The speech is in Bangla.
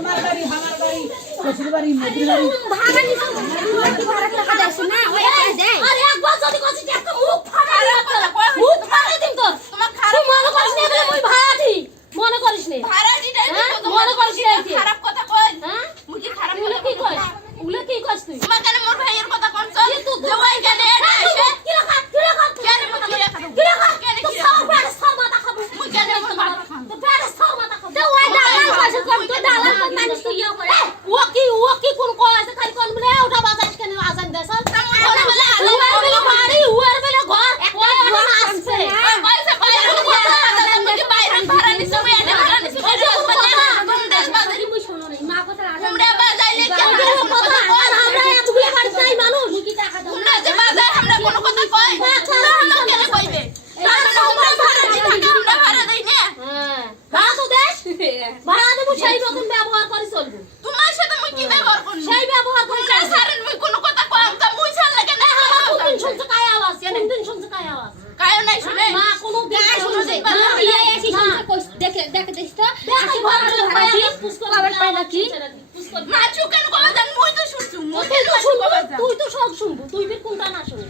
তোমার বাড়ি আমার বাড়ি শ্বশুর বাড়ি মেয়ের বাড়ি ভাড়া নিছো কি ভাড়া টাকা দাও না ওই একা দেয় আরে একবার যদি কইছি একটা মুখ ফাড়া মুখ ফাড়া দিন তো তোমার খারাপ মনে করিস না বলে মই ভাড়া দি মনে করিস না ভাড়া দিটাই মনে করিস না খারাপ কথা কই হ্যাঁ মুই কি খারাপ কথা কি কই উলা কি কইছ তুই তোমার কেন মোর ভাইয়ের কথা কোন চল জওয়াই কেন এটা এসে কি রাখা কেন মত কি রাখা কি রাখা কেন কি সব প্যারেস সব মাথা খাবো মুই কেন মোর মাথা খাবো তো প্যারেস সব মাথা খাবো জওয়াই দালাল কইছ কোন তো দালাল কোন মানুষ তুই ইয়া করে ও কি কোন কই আছে খালি কোন বলে ওটা বাজাস কেন আজান দেছাল ওটা বলে উয়ার বলে বাড়ি উয়ার বলে ঘর ওটা আসছে পয়সা পয়সা কি বাইরে ভাড়া নিছ মুই এনে ভাড়া নিছ কোন দেশ বাজারি মুই শুনো নাই মা কথা আমরা বাজাইলে কেন কথা আমরা এতগুলো বাড়ি নাই মানুষ কি টাকা দাও আমরা যে বাজার আমরা কোন কথা কই আমরা কেন কইবে আমরা ভাড়া দিই আমরা ভাড়া দেই না হ্যাঁ ভাড়া তো দেশ ভাড়া দেব সেই মতন ব্যবহার করে চলবে তোমার সাথে মুই কি ব্যবহার করব সেই ব্যবহার করে সারেন মুই কোন কথা কইম তা মুই ছাড় লাগে না কোন শুনছ কায় আওয়াজ কোন শুনছ কায় আওয়াজ কায় নাই শুনে মা কোন গায় শুনছে ইয়া একই শুনছে কই দেখে দেখিস তো দেখি ভাড়া পাইছি পুষ্কর আবার পাই নাকি মা চুকেন কবে জান মুই তো শুনছু তুই তো সব শুনবো তুই কোনটা না শুন